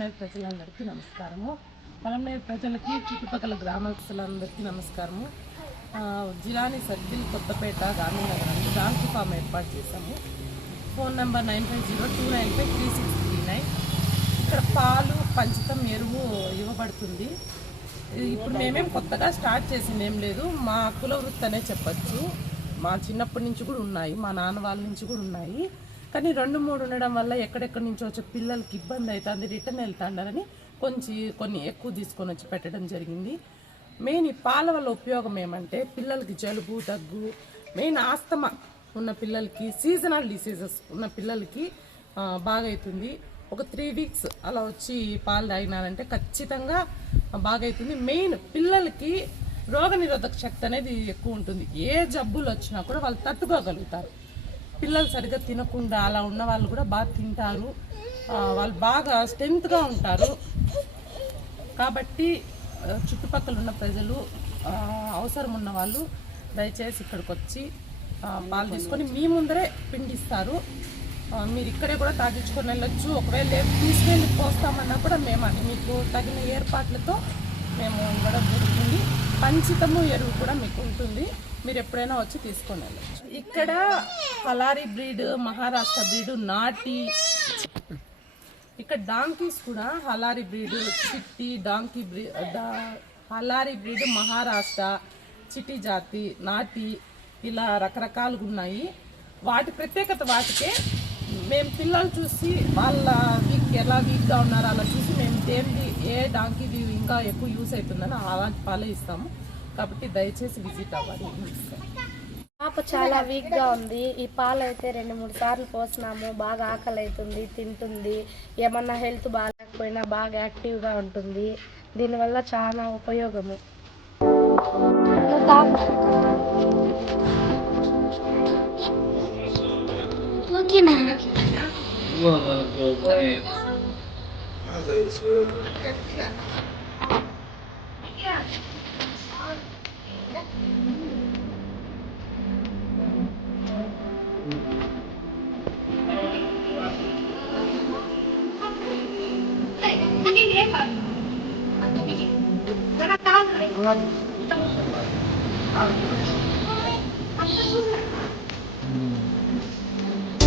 పలంనేరు ప్రజలందరికీ నమస్కారము. పలంనేరు ప్రజలకి చుట్టుపక్కల గ్రామస్తులందరికీ నమస్కారము. Jilani circle Kothapeta Gandhinagar donkey farm ఏర్పాటు చేశాము. Phone number 9502953639. ఇక్కడ పాలు పంచతం ఎరువు ఇవ్వబడుతుంది. ఇప్పుడు మేమేం కొత్తగా స్టార్ట్ చేసింది ఏం లేదు, మా కుల వృత్తి అనే చెప్పచ్చు. మా చిన్నప్పటి నుంచి కూడా ఉన్నాయి, మా నాన్న వాళ్ళ నుంచి కూడా ఉన్నాయి. కానీ 2-3 ఉండడం వల్ల ఎక్కడెక్కడి నుంచి వచ్చే పిల్లలకి ఇబ్బంది అవుతుంది, రిటర్న్ వెళ్తాండారని కొన్ని ఎక్కువ తీసుకొని వచ్చి పెట్టడం జరిగింది. మెయిన్ ఈ పాల వల్ల ఉపయోగం ఏమంటే పిల్లలకి జలుబు దగ్గు, మెయిన్ ఆస్తమా ఉన్న పిల్లలకి, సీజనల్ డిసీజెస్ ఉన్న పిల్లలకి బాగా అవుతుంది. ఒక 3 వీక్స్ అలా వచ్చి పాలు తాగినారంటే ఖచ్చితంగా బాగా అవుతుంది. మెయిన్ పిల్లలకి రోగనిరోధక శక్తి అనేది ఎక్కువ ఉంటుంది. ఏ జబ్బులు వచ్చినా కూడా వాళ్ళు తట్టుకోగలుగుతారు. పిల్లలు సరిగ్గా తినకుండా అలా ఉన్న వాళ్ళు కూడా బాగా తింటారు, వాళ్ళు బాగా స్ట్రెంత్గా ఉంటారు. కాబట్టి చుట్టుపక్కల ఉన్న ప్రజలు, అవసరం ఉన్న వాళ్ళు దయచేసి ఇక్కడికి వచ్చి పాలు తీసుకొని మీ ముందరే పిండిస్తారు. మీరు ఇక్కడే కూడా తాగించుకొని వెళ్ళొచ్చు. ఒకవేళ తీసుకెళ్ళి పోస్తామన్నా కూడా మేము అది మీకు తగిన ఏర్పాట్లతో మేము ఇవ్వడం జరుగుతుంది. పంచితము ఎరువు కూడా మీకు ఉంటుంది, మీరు ఎప్పుడైనా వచ్చి తీసుకొని వెళ్ళచ్చు. ఇక్కడ హలారీ బ్రీడ్, మహారాష్ట్ర బ్రీడ్, నాటి, ఇక్కడ డాంకీస్ కూడా హలారీ బ్రీడ్, చిట్టి డాంకీ హలారీ బ్రీడ్, మహారాష్ట్ర, చిట్టి జాతి, నాటి, ఇలా రకరకాలుగా ఉన్నాయి. వాటి ప్రత్యేకత వాటికే. మేము పిల్లలు చూసి వాళ్ళ ఎలా వీక్గా ఉన్నారో అలా చూసి మేము ఏ డాంకీది ఇంకా ఎక్కువ యూస్ అవుతుందని అలాంటి పాలే ఇస్తాము. కాబట్టి దయచేసి విజిట్ అవ్వాలి. పాప చాలా వీక్గా ఉంది. ఈ పాలు అయితే 2-3 సార్లు పోసినాము. బాగా ఆకలి అవుతుంది, తింటుంది. ఏమన్నా హెల్త్ బాగాలేకపోయినా బాగా యాక్టివ్గా ఉంటుంది. దీనివల్ల చాలా ఉపయోగము.